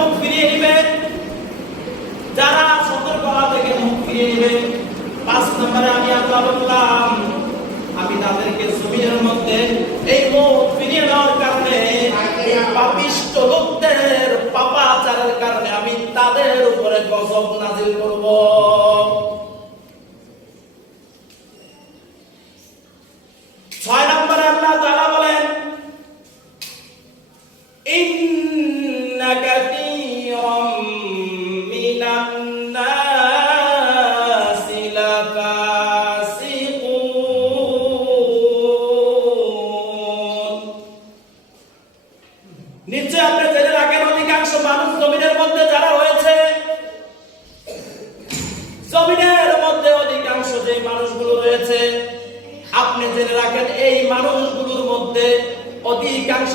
মুখ ফিরিয়ে নিবে, যারা সতর্কতা থেকে মুখ ফিরিয়ে নিবে। 5 নম্বরে আমি আল্লাহ বললাম, আমি তাদেরকে জমিনের মধ্যে এই মুখ ফিরিয়ে নেওয়ার কারণে, এই পাপিষ্ঠ লোকদের পাপাচারের কারণে আমি তাদের উপরে গজব নাজিল করব। ছয় নম্বরে আল্লাহ তাআলা বলেন, ইন্না কাসীরাম মিনান নাসি লাফাসিকুন। নিশ্চয় আপনি জেনে রাখেন, অধিকাংশ মানুষ জমিনের মধ্যে যারা রয়েছে, জমিনের মধ্যে অধিকাংশ যে মানুষগুলো রয়েছে, আপনি জেনে রাখেন এই মানুষগুলোর মধ্যে অধিকাংশ